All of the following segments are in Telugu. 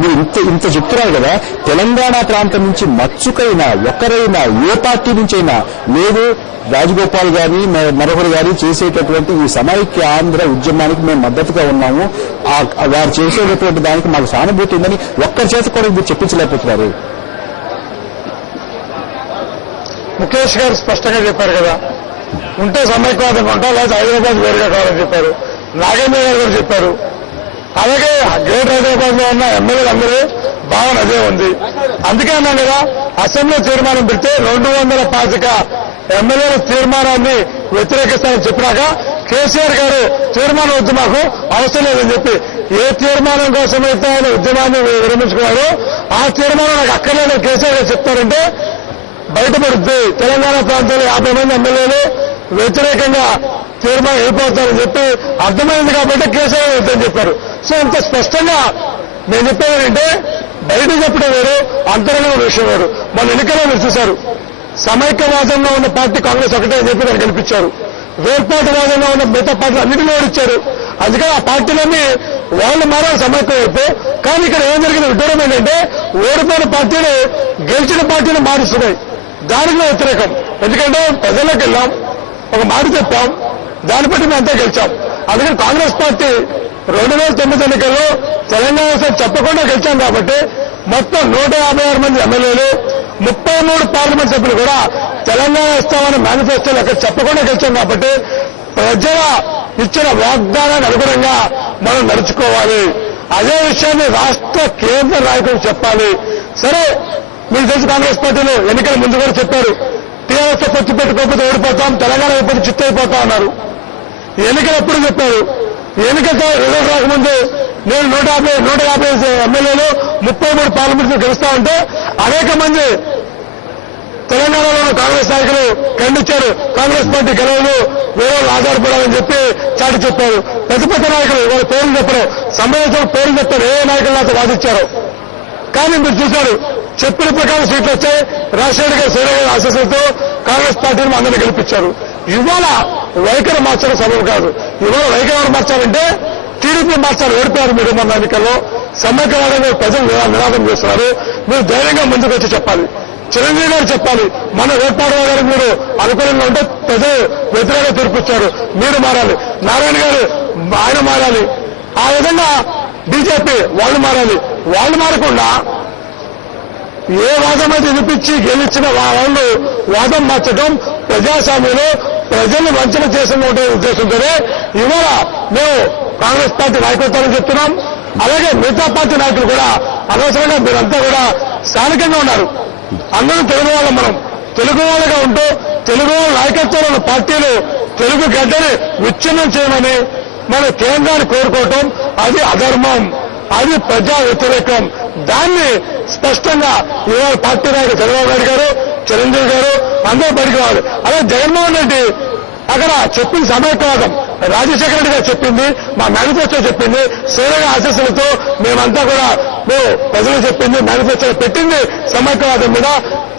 మీరు ఇంత చెప్తున్నారు కదా, తెలంగాణ ప్రాంతం నుంచి మచ్చుకైనా ఒక్కరైనా ఏ పార్టీ నుంచైనా లేదు రాజగోపాల్ గారి మరొకరు గారి చేసేటటువంటి ఈ సమైక్య ఆంధ్ర ఉద్యమానికి మేము మద్దతుగా ఉన్నాము, వారు చేసేటటువంటి దానికి మాకు సానుభూతి ఉందని ఒక్కరి చేత కూడా మీరు చెప్పించలేకపోతున్నారు. ముఖేష్ గారు స్పష్టంగా చెప్పారు కదా, ఉంటే సమైక్యవాదం ఉంటా లేదా హైదరాబాద్ వేరుగా కావాలని చెప్పారు. నాగేంద్ర గారు కూడా చెప్పారు. అలాగే గ్రేటర్ హైదరాబాద్ లో ఉన్న ఎమ్మెల్యేలు అందరూ భావన అదే ఉంది. అందుకే అన్నాం కదా, అసెంబ్లీ తీర్మానం పెడితే 225 ఎమ్మెల్యేల తీర్మానాన్ని వ్యతిరేకిస్తారని చెప్పినాక కేసీఆర్ గారు తీర్మానం వద్దు, మాకు అవసరం లేదని చెప్పి ఏ తీర్మానం కోసమైతే ఆయన ఉద్యమాన్ని విరమించుకున్నారో ఆ తీర్మానం నాకు అక్కర్లేదని కేసీఆర్ గారు చెప్తారంటే బయటపడుద్ది. తెలంగాణ ప్రాంతంలో 50 మంది ఎమ్మెల్యేలు వ్యతిరేకంగా తీర్మానం అయిపోతారని చెప్పి అర్థమైంది కాబట్టి కేసీఆర్ వద్దని చెప్పారు. సో ఇంత స్పష్టంగా నేను చెప్పేదంటే బయట చెప్పడం వేరు, అంతరంగంలో విషయం వేరు. మన ఎన్నికల్లో మీరు చూశారు, సమైక్యవాదంలో ఉన్న పార్టీ కాంగ్రెస్ ఒకటే అని చెప్పి దాన్ని గెలిపించారు. వేర్పాటువాదంలో ఉన్న మిగతా పార్టీలు అన్నింటినీ ఓడించారు. అందుకని ఆ పార్టీలన్నీ వాళ్ళు మారాలి సమైక్య వైపు. కానీ ఇక్కడ ఏం జరిగింది విడ్డూరం ఏంటంటే ఓడిపోయిన పార్టీలు గెలిచిన పార్టీలు మారుస్తున్నాయి. దానికి వ్యతిరేకం. ఎందుకంటే ప్రజలకు వెళ్ళాం, ఒక మాట చెప్పాం, దాన్ని బట్టి మేము అంతా గెలిచాం. అందుకని కాంగ్రెస్ పార్టీ 2009 ఎన్నికల్లో తెలంగాణ చెప్పకుండా గెలిచాం కాబట్టి మొత్తం 156 మంది ఎమ్మెల్యేలు 33 పార్లమెంట్ సభ్యులు కూడా తెలంగాణ ఇస్తామని మేనిఫెస్టోలో అక్కడ చెప్పకుండా గెలిచాం కాబట్టి ప్రజల ఇచ్చిన వాగ్దానానికి అనుగుణంగా మనం నడుచుకోవాలి. అదే విషయాన్ని రాష్ట్ర కేంద్ర నాయకులు చెప్పాలి. సరే, మీకు తెలుసు కాంగ్రెస్ పార్టీలో ఎన్నికల ముందు కూడా చెప్పారు, టీఆర్ఎస్ తో పొత్తు పెట్టుకోకపోతే ఓడిపోతాం, తెలంగాణ వైపు చిత్తైపోతాం అన్నారు. ఎన్నికలు ఎప్పుడు చెప్పారు? ఎన్నికలతో రిజల్ట్ రాకముందు నేను 150 ఎమ్మెల్యేలు 33 పార్లమెంట్ గెలుస్తామంటే అనేక మంది తెలంగాణలో కాంగ్రెస్ నాయకులు ఖండించారు. కాంగ్రెస్ పార్టీ గెలవదు, వేరే ఆధారపడాలని చెప్పి చాటి చెప్పారు. పెద్ద నాయకులు వాళ్ళ పేర్లు చెప్పరు, సమావేశంలో పేర్లు చెప్తారు, ఏ నాయకులు నాతో వాదించారు. కానీ మీరు చూశారు, చెప్పిన ప్రకారం సీట్లు వచ్చాయి. రాజశేఖర్ గారు సోనియా గారి ఆశీస్సులతో కాంగ్రెస్ పార్టీని అందరినీ గెలిపించారు. ఇవాళ వైఖరి మార్చడం సబబు కాదు. ఇవాళ వైఖరి మార్చాలంటే టీడీపీ మార్చాలి. ఓడిపోయారు మీరు మన ఎన్నికల్లో. సమైక్యవాదంగా ప్రజలు నినాదం చేస్తున్నారు. మీరు ధైర్యంగా ముందుకు వచ్చి చెప్పాలి. చిరంజీవి గారు చెప్పాలి, మన వేర్పాటు గారు మీరు అనుకూలంగా ఉంటే ప్రజలు వ్యతిరేకంగా తీర్పిచ్చారు, మీరు మారాలి. నారాయణ గారు ఆయన మారాలి. ఆ విధంగా బీజేపీ వాళ్ళు మారాలి. వాళ్ళు మారకుండా ఏ వాదం అయితే వినిపించి గెలిచిన వాళ్ళు వాదం మార్చడం ప్రజాస్వామ్యంలో ప్రజల్ని వంచన చేసిన ఉద్దేశంతోనే ఇవాళ మేము కాంగ్రెస్ పార్టీ నాయకత్వాన్ని చెప్తున్నాం. అలాగే మిగతా పార్టీ నాయకులు కూడా అనవసరంగా మీరంతా కూడా స్థానికంగా ఉన్నారు. అందరూ తెలుగు వాళ్ళం. మనం తెలుగు వాళ్ళగా ఉంటూ తెలుగు వాళ్ళ నాయకత్వంలో ఉన్న పార్టీలు తెలుగు గడ్డని విచ్ఛిన్నం చేయమని మన కేంద్రాన్ని కోరుకోవటం అది అధర్మం, అది ప్రజా వ్యతిరేకం. దాన్ని స్పష్టంగా ఇవాళ పార్టీ నాయకులు చంద్రబాబు నాయుడు గారు, చిరంజీవి గారు అందరూ బయటకు రావాలి. అలాగే జగన్మోహన్ రెడ్డి అక్కడ చెప్పింది సమైక్యవాదం. రాజశేఖర రెడ్డి గారు చెప్పింది, మా మేనిఫెస్టో చెప్పింది, సోనియా ఆశీస్సులతో మేమంతా కూడా మేము ప్రజలు చెప్పింది మేనిఫెస్టో పెట్టింది సమైక్యవాదం మీద.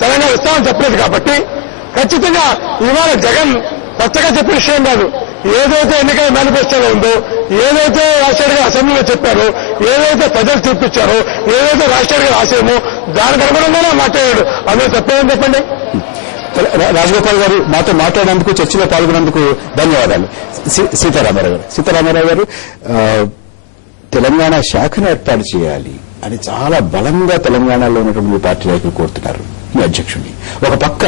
తెలంగాణ ఇస్తామని చెప్పలేదు కాబట్టి ఖచ్చితంగా ఇవాళ జగన్ కొత్తగా చెప్పిన విషయం కాదు. ఏదైతే ఎన్నికల మేనిఫెస్టోలో ఉందో, ఏదైతే రాజశేఖర్ గారు అసెంబ్లీలో చెప్పారో, ఏదైతే ప్రజలు చూపించారో, ఏదైతే రాజశేఖర్ గారు ఆశయమో దానికి అనుగుణంగానే మాట్లాడాడు. అందులో తప్పేమని చెప్పండి. రాజగోపాల్ గారు మాతో మాట్లాడినందుకు, చర్చలో పాల్గొన్నందుకు ధన్యవాదాలు. సీతారామారావు గారు తెలంగాణ శాఖను ఏర్పాటు చేయాలి అని చాలా బలంగా తెలంగాణలో ఉన్నటువంటి మీ పార్టీ నాయకులు కోరుతున్నారు మీ అధ్యక్షుడిని. ఒక పక్క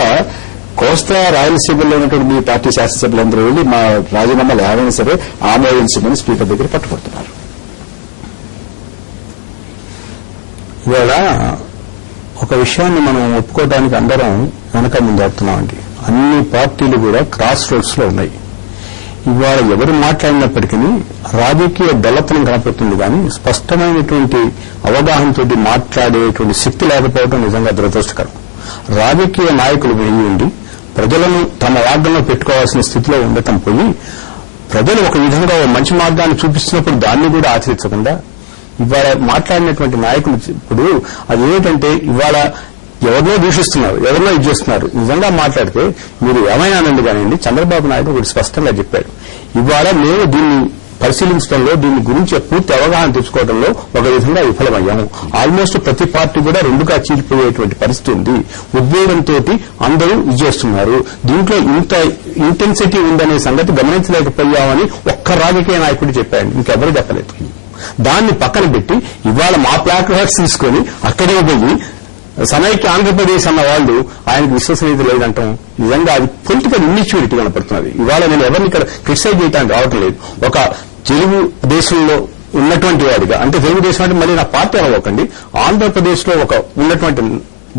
కోస్తా రాయలసీమలో ఉన్నటువంటి మీ పార్టీ శాసనసభ్యులందరూ వెళ్లి మా రాజీనామాలు ఏమైనా సరే ఆమోదించమని స్పీకర్ దగ్గర పట్టుబడుతున్నారు. ఇవాళ ఒక విషయాన్ని మనం ఒప్పుకోవడానికి అందరం వెనక ముందాడుతున్నామండి. అన్ని పార్టీలు కూడా క్రాస్ రోడ్స్ లో ఉన్నాయి. ఇవాళ ఎవరు మాట్లాడినప్పటికీ రాజకీయ దళపనం కనపడుతుంది, కానీ స్పష్టమైనటువంటి అవగాహనతో మాట్లాడేటువంటి శక్తి లేకపోవడం నిజంగా దురదృష్టకరం. రాజకీయ నాయకులు వెయ్యి ఉండి ప్రజలను తమ మార్గంలో పెట్టుకోవాల్సిన స్థితిలో ఉండటం పోయి ప్రజలు ఒక విధంగా మంచి మార్గాన్ని చూపిస్తున్నప్పుడు దాన్ని కూడా ఆచరించకుండా ఇవాళ మాట్లాడినటువంటి నాయకులు ఇప్పుడు అది ఏమిటంటే ఇవాళ ఎవరినో దూషిస్తున్నారు, ఎవరినో ఇది చేస్తున్నారు. నిజంగా మాట్లాడితే మీరు ఏమైనానండి కానివ్వండి, చంద్రబాబు నాయుడు ఒకటి స్పష్టంగా చెప్పాడు. ఇవాళ మేము దీన్ని పరిశీలించడంలో దీని గురించి పూర్తి అవగాహన తెచ్చుకోవడంలో ఒక విధంగా విఫలమయ్యాము. ఆల్మోస్ట్ ప్రతి పార్టీ కూడా రెండుగా చీలిపోయేటువంటి పరిస్థితి ఉంది. ఉద్వేగంతో అందరూ చేస్తున్నారు. దీంట్లో ఇంత ఇంటెన్సిటీ ఉందనే సంగతి గమనించలేకపోయామని ఒక్క రాజకీయ నాయకుడు చెప్పాడు, ఇంకెవరు చెప్పలేదు. దాన్ని పక్కన పెట్టి ఇవాళ మా ప్లాట్ఫామ్స్ తీసుకొని అక్కడే పోయి సమైక్య ఆంధ్రప్రదేశ్ అన్న వాళ్ళు ఆయనకు విశ్వసనీయత లేదంటాం నిజంగా అది పొలిటికల్ ఇన్మెచ్యూరిటీ కనపడుతున్నది. ఇవాళ నేను ఎవరిని ఇక్కడ క్రిటిసైజ్ చేయడానికి రావటం లేదు. ఒక తెలుగు దేశంలో ఉన్నటువంటి వాడిగా, అంటే తెలుగుదేశం అంటే మళ్ళీ నా పార్టీ అవ్వకండి, ఆంధ్రప్రదేశ్ లో ఒక ఉన్నటువంటి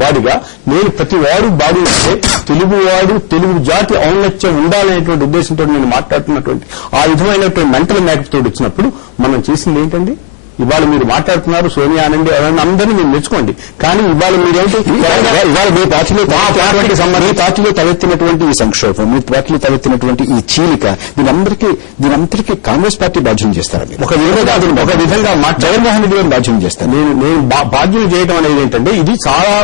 వాడిగా నేను ప్రతి వాడు బాగుంటే తెలుగువాడు తెలుగు జాతి ఔన్నత్యం ఉండాలనేటువంటి ఉద్దేశంతో నేను మాట్లాడుతున్నటువంటి ఆ విధమైనటువంటి మెంటల్ మ్యాప్ తోటి వచ్చినప్పుడు మనం చేసింది ఏంటండి? ఇవాళ మీరు మాట్లాడుతున్నారు సోనియా ఆనంద్ అందరినీ మీరు మెచ్చుకోండి, కానీ ఇవాళ మీరేంటి ఇవాళ మీ పార్టీలో తలెత్తినటువంటి ఈ సంక్షోభం, మీ పార్టీలో తలెత్తినటువంటి ఈ చీలిక దీనందరికీ కాంగ్రెస్ పార్టీ బాధ్యం చేస్తారా? ఒక విధంగా జగన్మోహన్ రెడ్డి గారు బాధ్యం చేస్తారు. నేను బాధ్యం చేయడం అనేది ఏంటంటే ఇది చాలా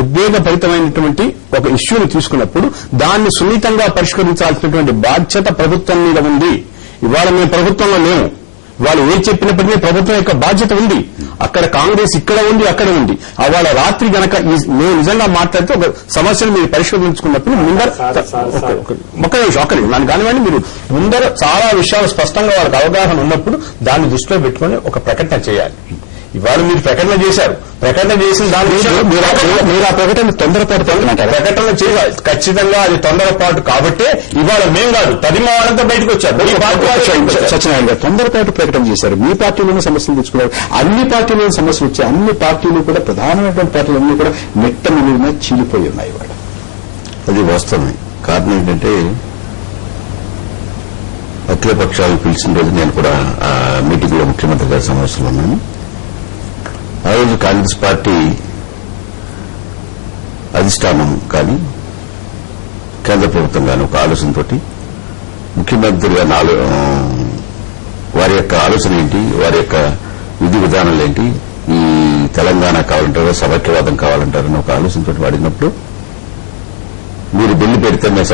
ఉద్వేగభరితమైనటువంటి ఒక ఇష్యూని తీసుకున్నప్పుడు దాన్ని సున్నితంగా పరిష్కరించాల్సినటువంటి బాధ్యత ప్రభుత్వం మీద ఉంది. ఇవాళ మేము ప్రభుత్వంలో లేము. వాళ్ళు ఏం చెప్పినప్పటికీ ప్రభుత్వం యొక్క బాధ్యత ఉంది. అక్కడ కాంగ్రెస్ ఇక్కడ ఉంది, అక్కడ ఉంది. వాళ్ళ రాత్రి గనక మేము నిజంగా మాట్లాడితే ఒక సమస్యను మీరు పరిశోధించుకున్నప్పుడు ముందర ఒక్క నిమిషం నన్ను కానివ్వండి, మీరు ముందర చాలా విషయాలు స్పష్టంగా వాళ్ళకి అవగాహన ఉన్నప్పుడు దాన్ని దృష్టిలో పెట్టుకుని ఒక ప్రకటన చేయాలి. ఇవాళ మీరు ప్రకటన చేశారు, ప్రకటన చేసిన దాని మీరు ఆ ప్రకటన తొందరపాటు ప్రకటన చేయాలి. ఖచ్చితంగా అది తొందరపాటు కాబట్టే ఇవాళ మేము కాదు తదిమ వాళ్ళంతా బయటకు వచ్చారు. సత్యనారాయణ గారు తొందరపాటు ప్రకటన చేశారు. మీ పార్టీలోనే సమస్యలు తెచ్చుకున్నారు. అన్ని పార్టీలోనే సమస్యలు వచ్చాయి. అన్ని పార్టీలు కూడా ప్రధానమైనటువంటి పార్టీలన్నీ కూడా నెట్ట నిలువున చీలిపోయి ఉన్నాయి. ఇవాళ అది వాస్తవమే. కారణం ఏంటంటే అఖిల పక్షాలు పిలిచిన రోజు నేను కూడా ఆ మీటింగ్ లో ముఖ్యమంత్రి గారి సమావేశంలో ఉన్నాను. ఆ రోజు కాంగ్రెస్ పార్టీ అధిష్టానం కానీ కేంద్ర ప్రభుత్వం కానీ ఒక ఆలోచనతో ముఖ్యమంత్రి గారి వారి యొక్క ఆలోచన ఏంటి, వారి యొక్క విధి విధానాలు ఏంటి, ఈ తెలంగాణ కావాలంటారో సమైక్యవాదం కావాలంటారని ఒక ఆలోచనతో వాడినప్పుడు మీరు బిల్లు పెడితే మేము